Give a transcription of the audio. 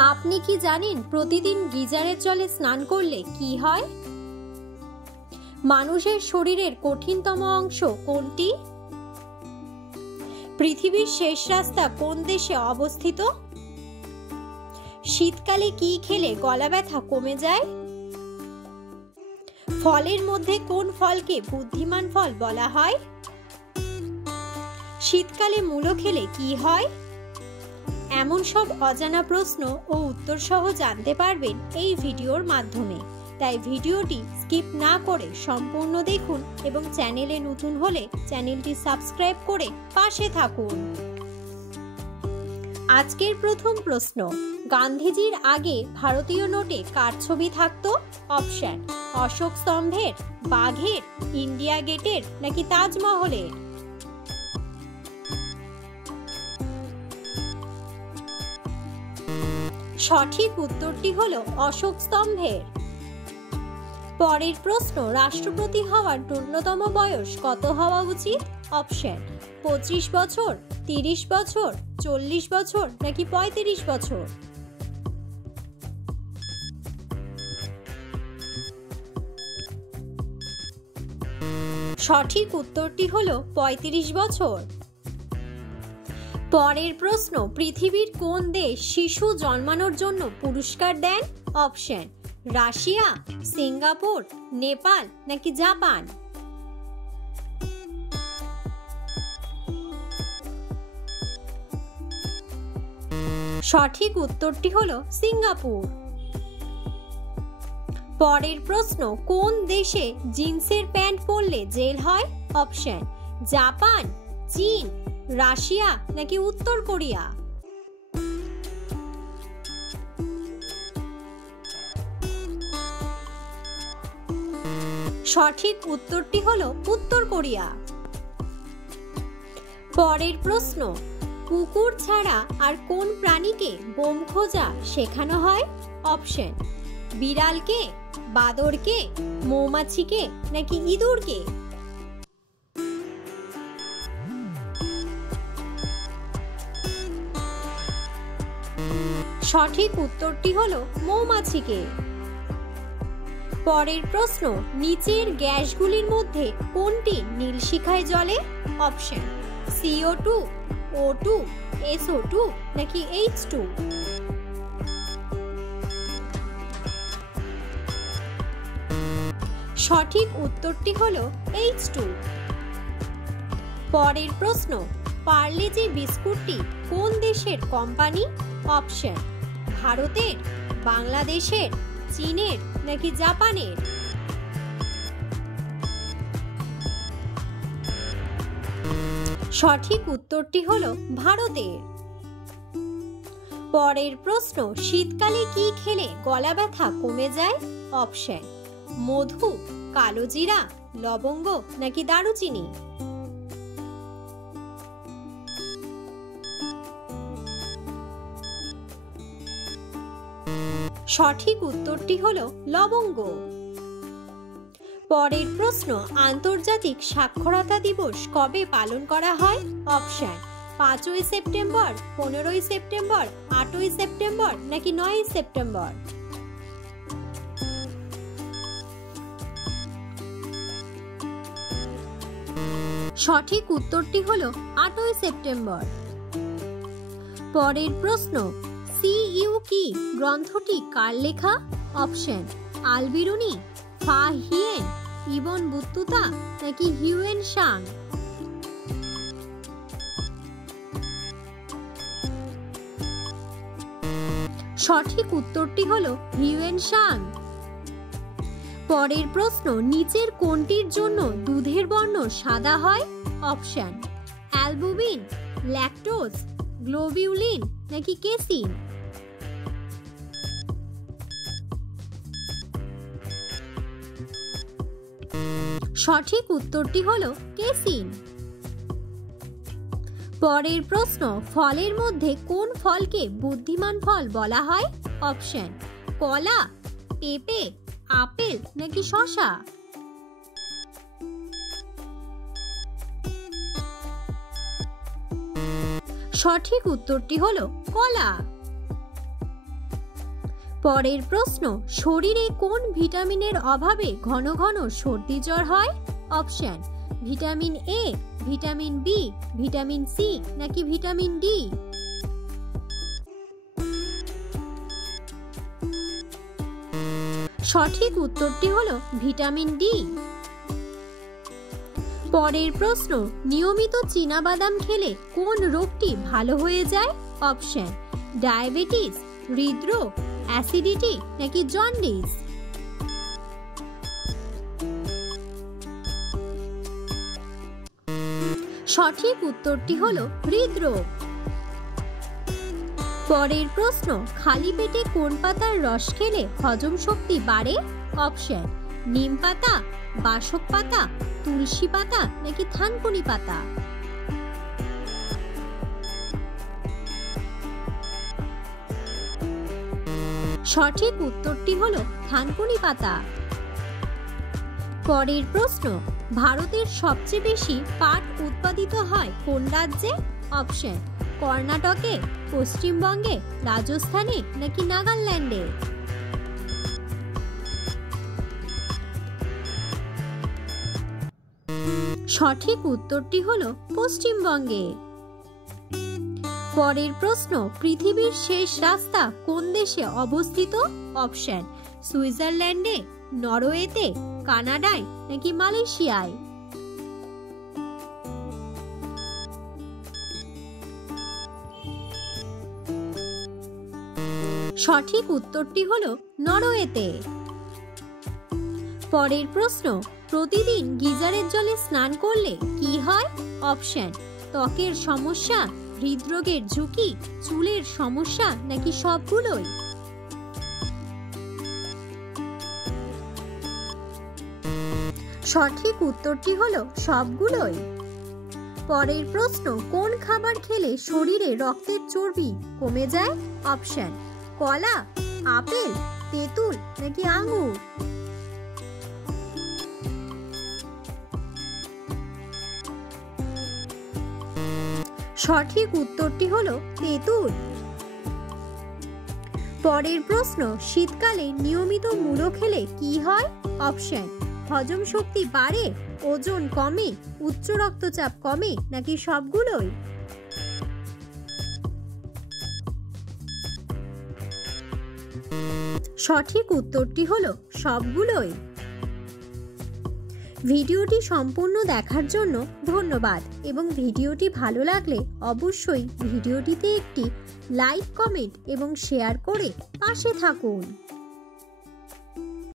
আপনি কি জানেন প্রতিদিন গিজারের জলে স্নান করলে কি হয়? মানুষের শরীরের কঠিনতম অংশ কোনটি? পৃথিবীর শেষ রাস্তা কোন দেশে অবস্থিত? শীতকালে কি খেলে গলা ব্যথা কমে যায়? ফলের মধ্যে কোন ফলকে বুদ্ধিমান ফল বলা হয়? শীতকালে মূলো খেলে কি হয়? এমন সব অজানা প্রশ্ন ও উত্তর সহ জানতে পারবেন এই ভিডিওর মাধ্যমে। তাই ভিডিওটি স্কিপ না করে সম্পূর্ণ দেখুন এবং চ্যানেলে নতুন হলে চ্যানেলটি সাবস্ক্রাইব করে পাশে থাকুন। আজকের প্রথম প্রশ্ন, গান্ধীজির আগে ভারতীয় নোটে কার ছবি থাকতো? অপশন: অশোক স্তম্ভের, বাঘের, ইন্ডিয়া গেটের নাকি তাজমহলের? সঠিক উত্তরটি হলো অশোক স্তম্ভের। পরের প্রশ্ন, রাষ্ট্রপতি হওয়ার ন্যূনতম বয়স কত হওয়া উচিত? অপশন: 25 বছর, 30 বছর, 40 বছর নাকি 35 বছর? সঠিক উত্তরটি হলো 35 বছর। পরের প্রশ্ন, পৃথিবীর কোন দেশ শিশু জন্মানোর জন্য পুরস্কার দেন? অপশন: রাশিয়া, সিঙ্গাপুর, নেপাল নাকি জাপান? সঠিক উত্তরটি হলো সিঙ্গাপুর। পরের প্রশ্ন, কোন দেশে জিন্সের প্যান্ট পরলে জেল হয়? অপশন: জাপান, চীন, রাশিয়া নাকি উত্তর কোরিয়া? সঠিক উত্তরটি হলো উত্তর কোরিয়া। পরের প্রশ্ন, কুকুর ছাড়া আর কোন প্রাণীকে বোম খোঁজা শেখানো হয়? অপশন: বিড়ালকে, বাদরকে, মৌমাছিকে নাকি ইঁদুরকে? সঠিক উত্তরটি হলো মৌমাছিকে। পরের প্রশ্ন, নিচের গ্যাসগুলির মধ্যে কোনটি নীল শিখায় জ্বলে? অপশন: CO2, O2, SO2 নাকি H2? সঠিক উত্তরটি হলো H2। পরের প্রশ্ন, পার্লে-জি বিস্কুটটি কোন দেশের কোম্পানি? অপশন: ভারতের, বাংলাদেশের, চীনের নাকি জাপানের? সঠিক উত্তরটি হলো ভারতের। পরের প্রশ্ন, শীতকালে কি খেলে গলা ব্যথা কমে যায়? অপশন: মধু, কালোজিরা, লবঙ্গ নাকি দারুচিনি? সঠিক উত্তরটি হলো লবঙ্গ। পরের প্রশ্ন, আন্তর্জাতিক সাক্ষরতা দিবস কবে পালন করা হয়? অপশন: 5ই সেপ্টেম্বর, 15ই সেপ্টেম্বর, 8ই সেপ্টেম্বর নাকি 9ই সেপ্টেম্বর? সঠিক উত্তরটি হলো 8ই সেপ্টেম্বর। পরের প্রশ্ন, সিইউ কি গ্রন্থটি কার লেখা? অপশন: আল-বিরুনি, ফা হিয়েন, ইবন বতুতা নাকি হিউয়েন সাং? সঠিক উত্তরটি হলো হিউয়েন সাং। পরের প্রশ্ন, নিচের কোনটির জন্য দুধের বর্ণ সাদা হয়? অপশন: অ্যালবুমিন, ল্যাকটোজ, গ্লোবিউলিন নাকি কেসিন? সঠিক উত্তরটি হলো কেসিন। পরের প্রশ্ন, ফলের মধ্যে কোন ফলকে বুদ্ধিমান ফল বলা হয়? অপশন: কলা, পেঁপে, আপেল নাকি শসা? সঠিক উত্তরটি হলো কলা। পরের প্রশ্ন, শরীরে কোন ভিটামিনের অভাবে ঘন ঘন সর্দি জ্বর হয়? Option: vitamin A, vitamin B, vitamin C নাকি ভিটামিন ডি? সঠিক উত্তরটি হলো ভিটামিন ডি। পরের প্রশ্ন, নিয়মিত চীনাবাদাম খেলে কোন রোগটি ভালো হয়ে যায়? অপশন: ডায়াবেটিস, হৃদরোগ, অ্যাসিডিটি নাকি জন্ডিস? সঠিক উত্তরটি হলো হৃদরোগ। পরের প্রশ্ন, খালি পেটে কোন পাতার রস খেলে হজম শক্তি বাড়ে? অপশন: নিম পাতা, বাসক পাতা, তুলসী পাতা নাকি থানকুনি পাতা? সঠিক উত্তরটি হলো থানকুনি পাতা। পরের প্রশ্ন, ভারতের সবচেয়ে বেশি পাট উৎপাদিত হয় কোন রাজ্যে? অপশন: কর্ণাটকে, পশ্চিমবঙ্গে, রাজস্থানে নাকি নাগাল্যান্ডে? সঠিক উত্তরটি হলো পশ্চিমবঙ্গে। পরের প্রশ্ন, পৃথিবীর শেষ রাস্তা কোন দেশে অবস্থিত? অপশন: সুইজারল্যান্ডে, নরওয়েতে, কানাডায় নাকি মালয়েশিয়ায়? সঠিক উত্তরটি হলো নরওয়েতে। পরের প্রশ্ন, প্রতিদিন গিজারের জলে স্নান করলে কি হয়? অপশন: ত্বকের সমস্যা, হৃদরোগের ঝুঁকি, চুলের সমস্যা নাকি সবগুলোই? সঠিক উত্তরটি হলো সবগুলোই। পরের প্রশ্ন, কোন খাবার খেলে শরীরে রক্তের চর্বি কমে যায়? অপশন: কলা, আপেল, তেঁতুল নাকি আঙ্গুর? সঠিক উত্তরটি হলো তেঁতুল। পরের প্রশ্ন, শীতকালে নিয়মিত মূলো খেলে কি হয়? অপশন: হজম শক্তি বাড়ে, ওজন কমে, উচ্চ রক্তচাপ কমে নাকি সবগুলোই? সঠিক উত্তরটি হলো সবগুলোই। ভিডিওটি সম্পূর্ণ দেখার জন্য ধন্যবাদ এবং ভিডিওটি ভালো লাগলে অবশ্যই ভিডিওটিতে একটি লাইক, কমেন্ট এবং শেয়ার করে পাশে থাকুন।